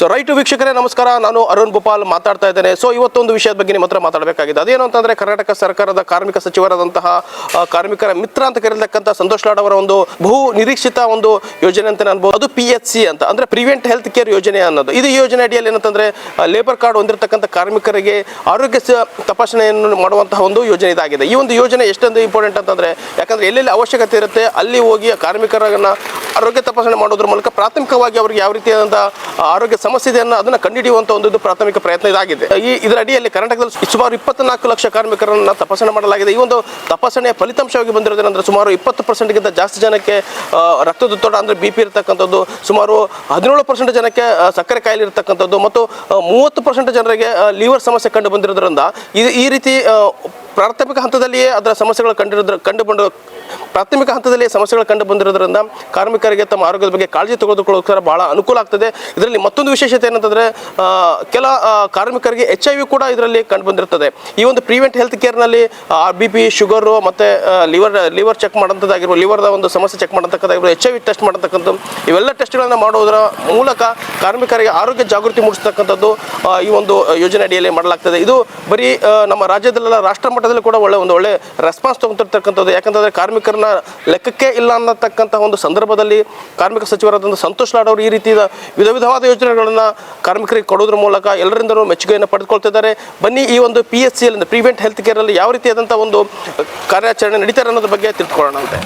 So right ವೀಕ್ಷಕರೇ ನಮಸ್ಕಾರ, ನಾನು ಅರುಣ್ ಗೋಪಾಲ್ ಮಾತಾಡ್ತಾ ಇದ್ದೇನೆ. ಸೊ ಇವತ್ತೊಂದು ವಿಷಯದ ಬಗ್ಗೆ ನಿಮ್ಮ ಹತ್ರ ಮಾತಾಡಬೇಕಾಗಿದೆ. ಅದೇನು ಅಂತಂದ್ರೆ, ಕರ್ನಾಟಕ ಸರ್ಕಾರದ ಕಾರ್ಮಿಕ ಸಚಿವರಾದಂತಹ ಕಾರ್ಮಿಕರ ಮಿತ್ರ ಅಂತ ಕರೆಯತಕ್ಕಂಥ ಸಂತೋಷ್ ಲಾಡ್ ಅವರ ಒಂದು ಬಹು ನಿರೀಕ್ಷಿತ ಒಂದು ಯೋಜನೆ ಅಂತ ಅನ್ಬೋದು. ಅದು PHC ಅಂತ ಅಂದ್ರೆ ಪ್ರಿವೆಂಟ್ ಹೆಲ್ತ್ ಕೇರ್ ಯೋಜನೆ ಅನ್ನೋದು. ಇದು ಯೋಜನೆ ಅಡಿಯಲ್ಲಿ ಏನಂತಂದ್ರೆ, ಲೇಬರ್ ಕಾರ್ಡ್ ಹೊಂದಿರತಕ್ಕಂಥ ಕಾರ್ಮಿಕರಿಗೆ ಆರೋಗ್ಯ ತಪಾಸಣೆಯನ್ನು ಮಾಡುವಂತಹ ಒಂದು ಯೋಜನೆ ಇದಾಗಿದೆ. ಈ ಒಂದು ಯೋಜನೆ ಎಷ್ಟೊಂದು ಇಂಪಾರ್ಟೆಂಟ್ ಅಂತಂದ್ರೆ, ಯಾಕಂದ್ರೆ ಎಲ್ಲೆಲ್ಲಿ ಅವಶ್ಯಕತೆ ಇರುತ್ತೆ ಅಲ್ಲಿ ಹೋಗಿ ಕಾರ್ಮಿಕರನ್ನ ಆರೋಗ್ಯ ತಪಾಸಣೆ ಮಾಡೋದ್ರ ಮೂಲಕ ಪ್ರಾಥಮಿಕವಾಗಿ ಅವರಿಗೆ ಯಾವ ರೀತಿಯಾದಂತಹ ಆರೋಗ್ಯ ಸಮಸ್ಯೆ ಇದೆಯನ್ನು ಅದನ್ನು ಕಂಡುಹಿಡಿಯುವಂಥ ಒಂದು ಪ್ರಾಥಮಿಕ ಪ್ರಯತ್ನ ಇದಾಗಿದೆ. ಇದರ ಅಡಿಯಲ್ಲಿ ಕರ್ನಾಟಕದಲ್ಲಿ ಸುಮಾರು 24 ಲಕ್ಷ ಕಾರ್ಮಿಕರನ್ನು ತಪಾಸಣೆ ಮಾಡಲಾಗಿದೆ. ಈ ಒಂದು ತಪಾಸಣೆಯ ಫಲಿತಾಂಶವಾಗಿ ಬಂದಿರೋದೇನೆಂದರೆ, ಸುಮಾರು 20% ಜಾಸ್ತಿ ಜನಕ್ಕೆ ರಕ್ತದೊತ್ತಡ ಅಂದರೆ BP ಇರತಕ್ಕಂಥದ್ದು, ಸುಮಾರು 17% ಜನಕ್ಕೆ ಸಕ್ಕರೆ ಕಾಯಿಲೆ ಇರತಕ್ಕಂಥದ್ದು ಮತ್ತು 30% ಜನರಿಗೆ ಲಿವರ್ ಸಮಸ್ಯೆ ಕಂಡು ಬಂದಿರೋದ್ರಿಂದ ಈ ರೀತಿ ಪ್ರಾಥಮಿಕ ಹಂತದಲ್ಲಿಯೇ ಅದರ ಸಮಸ್ಯೆಗಳು ಪ್ರಾಥಮಿಕ ಹಂತದಲ್ಲಿ ಸಮಸ್ಯೆಗಳು ಕಂಡು ಬಂದಿರೋದ್ರಿಂದ ಕಾರ್ಮಿಕರಿಗೆ ತಮ್ಮ ಆರೋಗ್ಯದ ಬಗ್ಗೆ ಕಾಳಜಿ ತೆಗೆದುಕೊಳ್ಳೋಕೆ ಬಹಳ ಅನುಕೂಲ ಆಗ್ತದೆ. ಇದರಲ್ಲಿ ಮತ್ತೊಂದು ವಿಶೇಷತೆ ಏನಂತಂದರೆ, ಕೆಲ ಕಾರ್ಮಿಕರಿಗೆ HIV ಕೂಡ ಇದರಲ್ಲಿ ಕಂಡು ಬಂದಿರ್ತದೆ. ಈ ಒಂದು ಪ್ರಿವೆಂಟ್ ಹೆಲ್ತ್ ಕೇರ್ನಲ್ಲಿ BP, ಶುಗರು ಮತ್ತು ಲಿವರ್ ಚೆಕ್ ಮಾಡೋಂಥದ್ದಾಗಿರ್ಬೋದು, ಲಿವರ್ದ ಒಂದು ಸಮಸ್ಯೆ ಚೆಕ್ ಮಾಡೋಂಥದ್ದಾಗಿರ್ಬೋದು, HIV ಟೆಸ್ಟ್ ಮಾಡೋಂಥಕ್ಕಂಥದ್ದು, ಇವೆಲ್ಲ ಟೆಸ್ಟ್ಗಳನ್ನು ಮಾಡೋದರ ಮೂಲಕ ಕಾರ್ಮಿಕರಿಗೆ ಆರೋಗ್ಯ ಜಾಗೃತಿ ಮೂಡಿಸ್ತಕ್ಕಂಥದ್ದು ಈ ಒಂದು ಯೋಜನೆ ಅಡಿಯಲ್ಲಿ ಮಾಡಲಾಗ್ತದೆ. ಇದು ಬರೀ ನಮ್ಮ ರಾಜ್ಯದಲ್ಲೆಲ್ಲ ರಾಷ್ಟ್ರ ಮಟ್ಟದಲ್ಲಿ ಕೂಡ ಒಳ್ಳೆ ರೆಸ್ಪಾನ್ಸ್ ತೊಗೊಂತಿರ್ತಕ್ಕಂಥದ್ದು. ಯಾಕಂತಂದರೆ ಕಾರ್ಮಿಕರನ್ನ ಲೆಕ್ಕಕ್ಕೆ ಇಲ್ಲ ಅನ್ನತಕ್ಕಂಥ ಒಂದು ಸಂದರ್ಭದಲ್ಲಿ ಕಾರ್ಮಿಕ ಸಚಿವರಾದಂಥ ಸಂತೋಷ್ ಲಾಡ್ ಅವರು ಈ ರೀತಿಯ ವಿಧವಾದ ಯೋಜನೆಗಳನ್ನು ಕಾರ್ಮಿಕರಿಗೆ ಕೊಡೋದ್ರ ಮೂಲಕ ಎಲ್ಲರಿಂದಲೂ ಮೆಚ್ಚುಗೆಯನ್ನು ಪಡೆದುಕೊಳ್ತಿದ್ದಾರೆ. ಬನ್ನಿ, ಈ ಒಂದು PHC ಅಲ್ಲಿ ಪ್ರಿವೆಂಟ್ ಹೆಲ್ತ್ ಕೇರ್ ಅಲ್ಲಿ ಯಾವ ರೀತಿಯಾದಂಥ ಒಂದು ಕಾರ್ಯಾಚರಣೆ ನಡೀತಾರೆ ಅನ್ನೋದ್ರ ಬಗ್ಗೆ ತಿಳ್ಕೊಳ್ಳೋಣ ಅಂತೆ.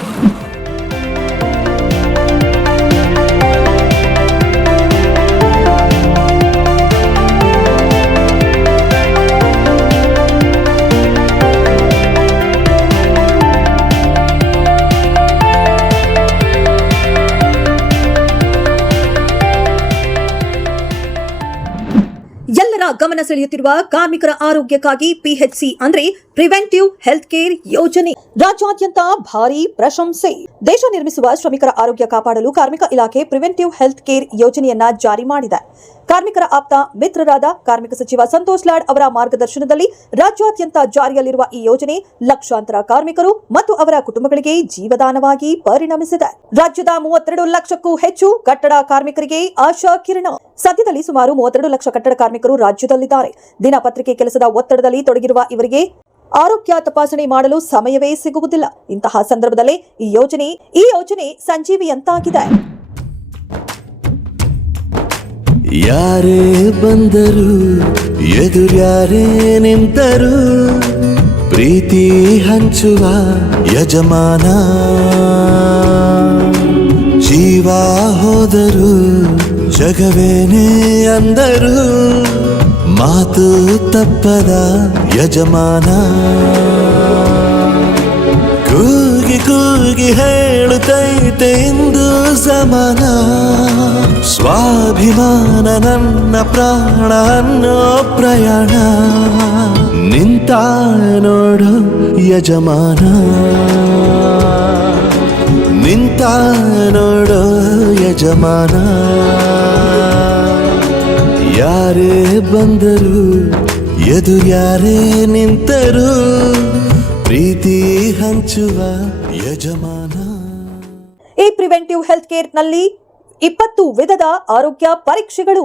ಗಮನ ಸೆಳೆಯುತ್ತಿರುವ ಕಾರ್ಮಿಕರ ಆರೋಗ್ಯಕ್ಕಾಗಿ PHC ಅಂದ್ರೆ ಪ್ರಿವೆಂಟಿವ್ ಹೆಲ್ತ್ ಕೇರ್ ಯೋಜನೆ ರಾಜ್ಯಾದ್ಯಂತ ಭಾರಿ ಪ್ರಶಂಸೆ. ದೇಶ ನಿರ್ಮಿಸುವ ಶ್ರಮಿಕರ ಆರೋಗ್ಯ ಕಾಪಾಡಲು ಕಾರ್ಮಿಕ ಇಲಾಖೆ ಪ್ರಿವೆಂಟಿವ್ ಹೆಲ್ತ್ ಕೇರ್ ಯೋಜನೆಯನ್ನ ಜಾರಿ ಮಾಡಿದೆ. ಕಾರ್ಮಿಕರ ಆಪ್ತ ಮಿತ್ರರಾದ ಕಾರ್ಮಿಕ ಸಚಿವ ಸಂತೋಷ್ ಲಾಡ್ ಅವರ ಮಾರ್ಗದರ್ಶನದಲ್ಲಿ ರಾಜ್ಯಾದ್ಯಂತ ಜಾರಿಯಲ್ಲಿರುವ ಈ ಯೋಜನೆ ಲಕ್ಷಾಂತರ ಕಾರ್ಮಿಕರು ಮತ್ತು ಅವರ ಕುಟುಂಬಗಳಿಗೆ ಜೀವದಾನವಾಗಿ ಪರಿಣಮಿಸಿದೆ. ರಾಜ್ಯದ 32 ಲಕ್ಷಕ್ಕೂ ಹೆಚ್ಚು ಕಟ್ಟಡ ಕಾರ್ಮಿಕರಿಗೆ ಆಶಾ ಕಿರಣ. ಸದ್ಯದಲ್ಲಿ ಸುಮಾರು 32 ಲಕ್ಷ ಕಟ್ಟಡ ಕಾರ್ಮಿಕರು ರಾಜ್ಯದಲ್ಲಿದ್ದಾರೆ. ದಿನಪತ್ರಿಕೆ ಕೆಲಸದ ಒತ್ತಡದಲ್ಲಿ ತೊಡಗಿರುವ ಇವರಿಗೆ ಆರೋಗ್ಯ ತಪಾಸಣೆ ಮಾಡಲು ಸಮಯವೇ ಸಿಗುವುದಿಲ್ಲ. ಇಂತಹ ಸಂದರ್ಭದಲ್ಲಿ ಈ ಯೋಜನೆ ಸಂಜೀವಿಯಂತಾಗಿದೆ. ಯಾರೇ ಬಂದರು ಎದುರ್ಯಾರೇ ನಿಂತರು, ಪ್ರೀತಿ ಹಂಚುವ ಯಜಮಾನ. ಜೀವ ಹೋದರು ಜಗವೇನೇ ಅಂದರು, ಮಾತು ತಪ್ಪದ ಯಜಮಾನ. ಕೂಗಿ ಹೇಳುತ್ತೈತೆ ಇಂದು ಸಮಾನ, ಸ್ವಾಭಿಮಾನ ನನ್ನ ಪ್ರಾಣ ಅನ್ನೋ ಪ್ರಯಾಣ. ನಿಂತ ನೋಡು ಯಜಮಾನ, ನಿಂತ ನೋಡು ಯಜಮಾನ. ಯಾರೇ ಬಂದರು ಎದುರ್ಯಾರೇ ನಿಂತರು, ಪ್ರೀತಿ ಹಂಚುವ ಯಜಮಾನ. ಈ ಪ್ರಿವೆಂಟಿವ್ ಹೆಲ್ತ್ ಕೇರ್ ನಲ್ಲಿ 20 ವಿಧದ ಆರೋಗ್ಯ ಪರೀಕ್ಷೆಗಳು.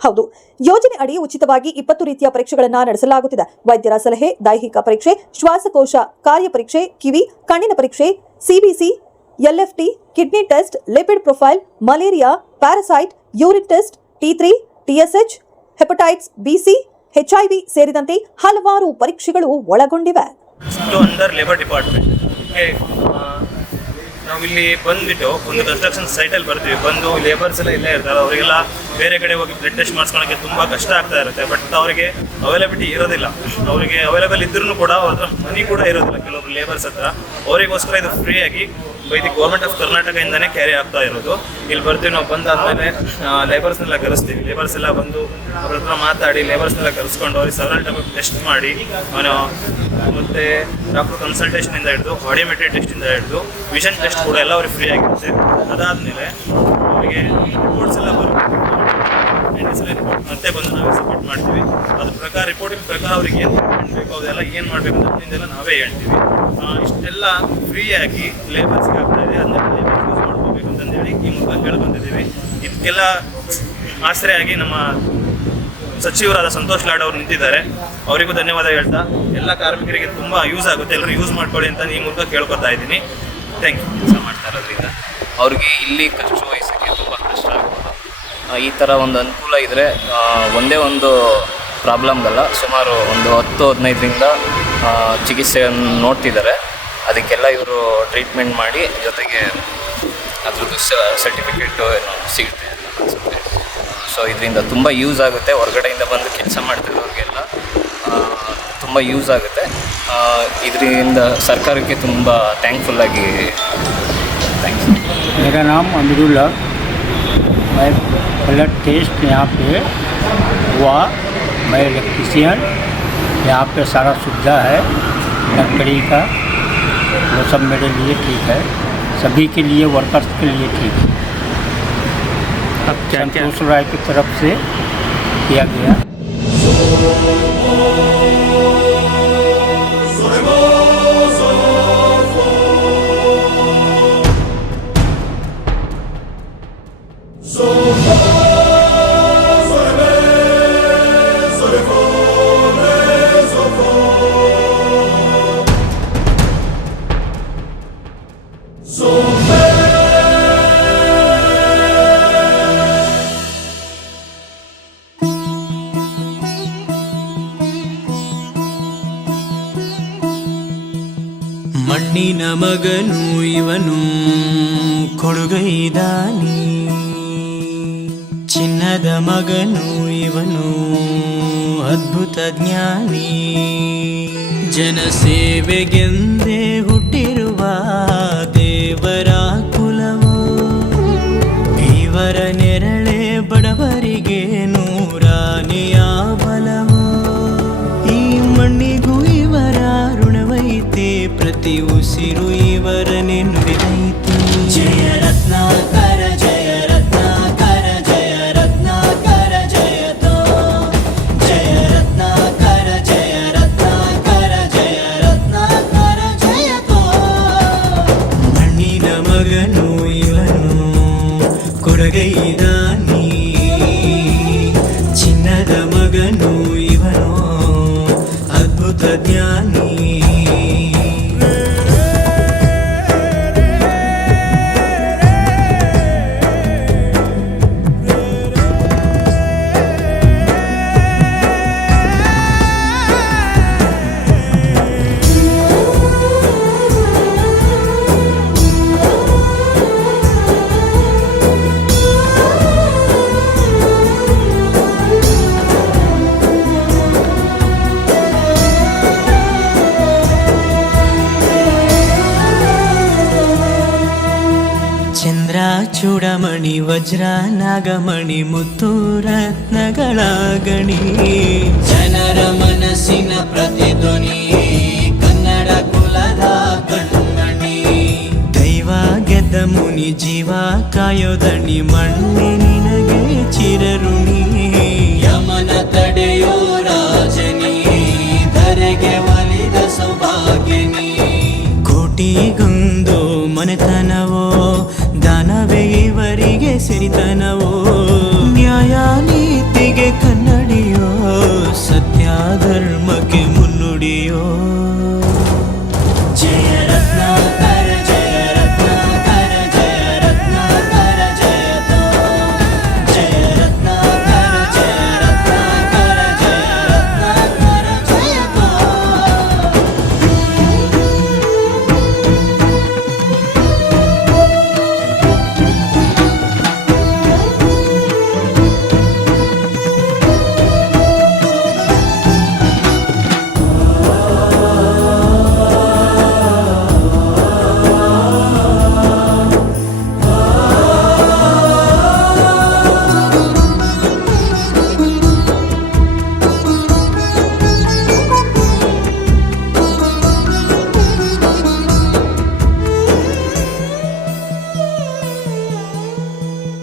ಹೌದು, ಯೋಜನೆ ಅಡಿ ಉಚಿತವಾಗಿ 20 ರೀತಿಯ ಪರೀಕ್ಷೆಗಳನ್ನು ನಡೆಸಲಾಗುತ್ತಿದೆ. ವೈದ್ಯರ ಸಲಹೆ, ದೈಹಿಕ ಪರೀಕ್ಷೆ, ಶ್ವಾಸಕೋಶ ಕಾರ್ಯಪರೀಕ್ಷೆ, ಕಿವಿ, ಕಣ್ಣಿನ ಪರೀಕ್ಷೆ, CBC, LFT, kidney test, lipid profile, malaria, parasite, urine test, T3, TSH, hepatitis BC, HIV ಸೇರಿದಂತೆ ಹಲವಾರು ಪರೀಕ್ಷೆಗಳು ಒಳಗೊಂಡಿವೆ. ಅಂಡರ್ ಲೇಬರ್ ಡಿಪಾರ್ಟ್ಮೆಂಟ್ ನಾವಿಲ್ಲಿ ಬಂದ್ಬಿಟ್ಟು ಒಂದು ಕನ್ಸ್ಟ್ರಕ್ಷನ್ ಸೈಟಲ್ಲಿ ಬರ್ತೀವಿ. ಬಂದು ಲೇಬರ್ಸ್ ಎಲ್ಲ ಇಲ್ಲೇ ಇರ್ತಾರೆ. ಅವರಿಗೆಲ್ಲ ಬೇರೆ ಕಡೆ ಹೋಗಿ ಬ್ಲಡ್ ಟೆಸ್ಟ್ ಮಾಡಿಸ್ಕೊಳ್ಳೋಕ್ಕೆ ತುಂಬ ಕಷ್ಟ ಆಗ್ತಾ ಇರುತ್ತೆ. ಬಟ್ ಅವರಿಗೆ ಅವೈಲಬಿಲಿಟಿ ಇರೋದಿಲ್ಲ. ಅವರಿಗೆ ಅವೈಲೇಬಲ್ ಇದ್ರೂ ಕೂಡ ಅವ್ರ ಹತ್ರ ಮನಿ ಕೂಡ ಇರೋದಿಲ್ಲ ಕೆಲವೊಬ್ರು ಲೇಬರ್ಸ್ ಹತ್ರ. ಅವರಿಗೋಸ್ಕರ ಇದು ಫ್ರೀಯಾಗಿ ಇದು ಗೌರ್ಮೆಂಟ್ ಆಫ್ ಕರ್ನಾಟಕದಿಂದನೇ ಕ್ಯಾರಿ ಆಗ್ತಾ ಇರೋದು. ಇಲ್ಲಿ ಬರ್ತೀವಿ ನಾವು, ಬಂದಾದ್ಮೇಲೆ ಲೇಬರ್ಸ್ನೆಲ್ಲ ಕರೆಸ್ತೀವಿ. ಲೇಬರ್ಸ್ ಎಲ್ಲ ಬಂದು ಅವ್ರ ಹತ್ರ ಮಾತಾಡಿ ಲೇಬರ್ಸ್ನೆಲ್ಲ ಕರೆಸ್ಕೊಂಡು ಅವ್ರಿಗೆ ಸೆವೆರಲ್ ಟೈಪ್ ಟೆಸ್ಟ್ ಮಾಡಿ, ಮತ್ತು ಡಾಕ್ಟರ್ ಕನ್ಸಲ್ಟೇಷನಿಂದ ಹಿಡಿದು ಆಡಿಯೋಮೆಟ್ರಿ ಟೆಸ್ಟಿಂದ ಹಿಡಿದು ವಿಷನ್ ಟೆಸ್ಟ್ ಕೂಡ ಎಲ್ಲ ಅವ್ರಿಗೆ ಫ್ರೀ ಆಗಿರುತ್ತೆ. ಅದಾದಮೇಲೆ ಅವರಿಗೆ ರಿಪೋರ್ಟ್ಸ್ ಎಲ್ಲ ಬರುತ್ತೆ. ಮತ್ತೆ ಬಂದು ನಾವೇ ಸಬ್ಮಿಟ್ ಮಾಡ್ತೀವಿ. ಅದ್ರ ಪ್ರಕಾರ ರಿಪೋರ್ಟಿಂಗ್ ಪ್ರಕಾರ ಅವ್ರಿಗೆ ಏನು ಟ್ರೀಟ್ಮೆಂಟ್ ಬೇಕು ಅದೆಲ್ಲ ಏನು ಮಾಡಬೇಕು ಅಂತ ಅದನ್ನೆಲ್ಲ ನಾವೇ ಹೇಳ್ತೀವಿ. ಇಷ್ಟೆಲ್ಲ ಫ್ರೀಯಾಗಿ ಲೇಬರ್ಸ್ಗೆ ಆಗ್ತಾ ಇದೆ. ಅದನ್ನೆಲ್ಲ ಲೇಬರ್ಸ್ ಯೂಸ್ ಮಾಡ್ಕೋಬೇಕು ಅಂತಂದೇಳಿ ಈ ಮೂಲಕ ಕೇಳಿ ಬಂದಿದ್ದೀವಿ. ಇದಕ್ಕೆಲ್ಲ ಆಶ್ರಯಾಗಿ ನಮ್ಮ ಸಚಿವರಾದ ಸಂತೋಷ್ ಲಾಡ್ ಅವರು ನಿಂತಿದ್ದಾರೆ. ಅವರಿಗೂ ಧನ್ಯವಾದ ಹೇಳ್ತಾ ಎಲ್ಲ ಕಾರ್ಮಿಕರಿಗೆ ತುಂಬ ಯೂಸ್ ಆಗುತ್ತೆ, ಎಲ್ಲರೂ ಯೂಸ್ ಮಾಡ್ಕೊಳ್ಳಿ ಅಂತ ಈ ಮೂಲಕ ಕೇಳ್ಕೊತಾ ಇದ್ದೀನಿ. Thank you. ಕೆಲಸ ಮಾಡ್ತಾ ಇರೋದ್ರಿಂದ ಅವ್ರಿಗೆ ಇಲ್ಲಿ ಖರ್ಚು ವಹಿಸೋಕ್ಕೆ ತುಂಬ ಕಷ್ಟ ಆಗ್ಬೋದು. ಈ ಥರ ಒಂದು ಅನುಕೂಲ ಇದ್ದರೆ ಒಂದೇ ಒಂದು ಪ್ರಾಬ್ಲಮ್ಗಲ್ಲ, ಸುಮಾರು ಒಂದು 10-15ರಿಂದ ಚಿಕಿತ್ಸೆಯನ್ನು ನೋಡ್ತಿದ್ದಾರೆ. ಅದಕ್ಕೆಲ್ಲ ಇವರು ಟ್ರೀಟ್ಮೆಂಟ್ ಮಾಡಿ ಜೊತೆಗೆ ಅದ್ರದ್ದು ಸರ್ಟಿಫಿಕೇಟು ಏನೋ ಸಿಗುತ್ತೆ ಅಂತ ಅನಿಸುತ್ತೆ. ಸೊ ಇದರಿಂದ ತುಂಬ ಯೂಸ್ ಆಗುತ್ತೆ. ಹೊರಗಡೆಯಿಂದ ಬಂದು ಕೆಲಸ ಮಾಡ್ತಿರೋರಿಗೆಲ್ಲ ತುಂಬ ಯೂಸ್ ಆಗುತ್ತೆ. ಇದರಿಂದ ಸರ್ಕಾರಕ್ಕೆ ತುಂಬ ಥ್ಯಾಂಕ್ಫುಲ್ಲಾಗಿ ಥ್ಯಾಂಕ್ಸ್. मेरा नाम अमीरुल्लाह, मैं ब्लड टेस्ट यहाँ पे हुआ, मैं इलेक्ट्रीशियन, यहाँ पे सारा सुविधा है लकड़ी का, वो सब मेरे लिए ठीक है, सभी के लिए वर्कर्स के लिए ठीक है। संतोष राय की तरफ से किया गया। ಮಣ್ಣಿನ ಮಗನು ಇವನು ಕೊಡುಗೈದಾನಿ, ಚಿನ್ನದ ಮಗನು ಇವನು ಅದ್ಭುತ ಜ್ಞಾನಿ. ಜನಸೇವೆಗೆಂದೇ ಹುಟ್ಟಿರುವ ದೇವರ ಕುಲವು, ಇವರ ನೆರಳೆ ಬಡವರಿಗೆ ನೂರಾನೆಯ ಬಲವು. ಈ ಮಣ್ಣಿಗೂ ಇವರ ಋಣವೈತೆ, ಪ್ರತಿ ಉಸಿರು ಇವರನೆ ನುಡಿದೈತೆ. ಜಯ ರತ್ನಾಕರ ಜಯ ರತ್ನಾಕರ ಜಯ ರತ್ನಾಕರ ಜಯತೋ, ಜಯ ರತ್ನಾಕರ ಜಯ ರತ್ನಾಕರ ಜಯ ರತ್ನಾಕರ ಜಯತೋ. ಮಣ್ಣಿನ ಮಗನು ಇವನು ಕೊಡಗೈದಾನಿ, ಚಿನ್ನದ ಮಗನು ಇವನು ಅದ್ಭುತ ಜ್ಞಾನಿ. ಚಂದ್ರ ಚೂಡಮಣಿ ವಜ್ರ ನಾಗಮಣಿ ಮುತ್ತು ರತ್ನಗಳ ಗಣಿ, ಜನರ ಮನಸ್ಸಿನ ಪ್ರತಿಧ್ವನಿ ಕನ್ನಡ ಕುಲದ ಕಣ್ಮಣಿ. ದೈವ ಗೆದ್ದ ಮುನಿ ಜೀವ ಕಾಯೋದಣಿ, ಮಣ್ಣೆ ನಿನಗೆ ಚಿರಋಣಿ. ಯಮನ ತಡೆಯೋ ರಾಜನಿ, ಧರೆಗೆ ಒಲಿದ ಸೌಭಾಗ್ಯನಿ. ಕೋಟಿಗೊಂದು ಮನೆತನವೋ, ದಾನವೇ ಇವರಿಗೆ ಸಿರಿತನವೋ. ನ್ಯಾಯ ನೀತಿಗೆ ಕನ್ನಡಿಯೋ, ಸತ್ಯ ಧರ್ಮಕ್ಕೆ ಮುನ್ನುಡಿಯೋ. ಜಯ ರತ್ನಾಕರ ಜಯ ರತ್ನಾಕರ ಜಯ ರತ್ನಾಕರ ಜಯತೋ, ಜಯ ರತ್ನಾಕರ ಜಯ ರತ್ನಾಕರ ಜಯ ರತ್ನಾಕರ ಜಯತೋ.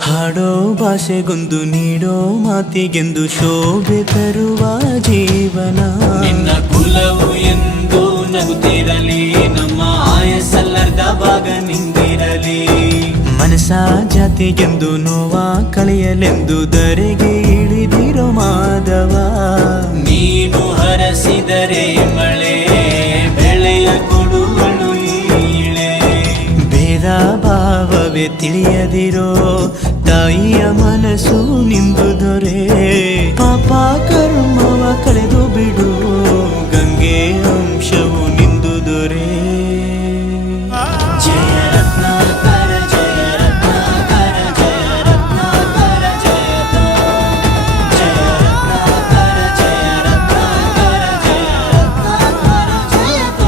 ಹಾಡೋ ಭಾಷೆಗೊಂದು ನೀಡೋ ಮಾತಿಗೆಂದು ಶೋಭೆ ತರುವ ಜೀವನ. ನಿನ್ನ ಕುಲವು ಎಂದು ನಗುತ್ತಿರಲಿ, ನಮ್ಮ ಆಯಸ್ಸಲ್ಲರ್ಧ ಭಾಗ ನಿಂದಿರಲಿ. ಮನಸ್ಸು ಮನಸ ಜಾತಿಗೆಂದು ನೋವ ಕಳೆಯಲೆಂದು ಧರೆಗೆ ಇಳಿದಿರೋ ಮಾಧವ ನೀನು ಹರಸಿದರೆ ಮಳೆ ಬೆಳೆಯ ಕೊಡುವಳು ಈಳೆ ಭೇದ ಭಾವವೇ ತಿಳಿಯದಿರೋ ತಾಯಿಯ ಮನಸ್ಸು ನಿಂದು ದೊರೆ ಪಾಪ ಕರ್ಮವ ಕಳೆದು ಬಿಡು ಗಂಗೆ ಅಂಶವು ನಿಂದು ದೊರೆ ಜಯ ರತ್ನಾಕರ ಜಯ ರತ್ನಾಕರ ಜಯ ರತ್ನಾಕರ ಜಯತ ಜಯ ರತ್ನಾಕರ ಜಯ ರತ್ನಾಕರ ಜಯ ರತ್ನಾಕರ ಜಯತ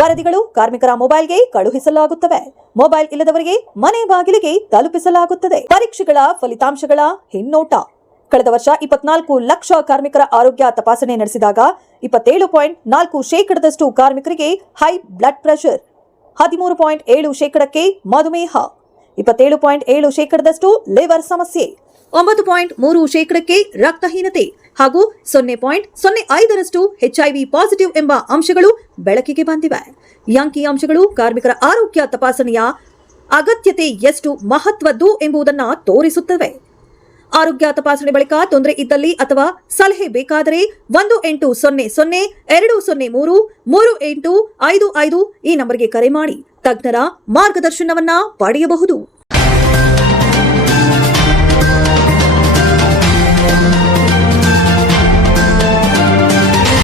ವರದಿಗಳು ಕಾರ್ಮಿಕರ ಮೊಬೈಲ್ಗೆ ಕಳುಹಿಸಲಾಗುತ್ತವೆ. ಮೊಬೈಲ್ ಇಲ್ಲದವರಿಗೆ ಮನೆ ಬಾಗಿಲಿಗೆ ತಲುಪಿಸಲಾಗುತ್ತದೆ. ಪರೀಕ್ಷೆಗಳ ಫಲಿತಾಂಶಗಳ ಹಿನ್ನೋಟ. ಕಳೆದ ವರ್ಷ 24 ಲಕ್ಷ ಕಾರ್ಮಿಕರ ಆರೋಗ್ಯ ತಪಾಸಣೆ ನಡೆಸಿದಾಗ 27.4% ಕಾರ್ಮಿಕರಿಗೆ ಹೈ ಬ್ಲಡ್ ಪ್ರೆಷರ್, 13.7% ಮಧುಮೇಹ, 27.7% ಲಿವರ್ ಸಮಸ್ಯೆ, 9.3% ರಕ್ತಹೀನತೆ, ಹಾಗೂ 0.05ರಷ್ಟು HIV ಪಾಸಿಟಿವ್ ಎಂಬ ಅಂಶಗಳು ಬೆಳಕಿಗೆ ಬಂದಿವೆ. ಈ ಅಂಕಿಅಂಶಗಳು ಕಾರ್ಮಿಕರ ಆರೋಗ್ಯ ತಪಾಸಣೆಯ ಅಗತ್ಯತೆ ಎಷ್ಟು ಮಹತ್ವದ್ದು ಎಂಬುದನ್ನು ತೋರಿಸುತ್ತವೆ. ಆರೋಗ್ಯ ತಪಾಸಣೆ ಬಳಿಕ ತೊಂದರೆ ಇದ್ದಲ್ಲಿ ಅಥವಾ ಸಲಹೆ ಬೇಕಾದರೆ 1800-203-3855 ಈ ನಂಬರ್ಗೆ ಕರೆ ಮಾಡಿ ತಜ್ಞರ ಮಾರ್ಗದರ್ಶನವನ್ನ ಪಡೆಯಬಹುದು.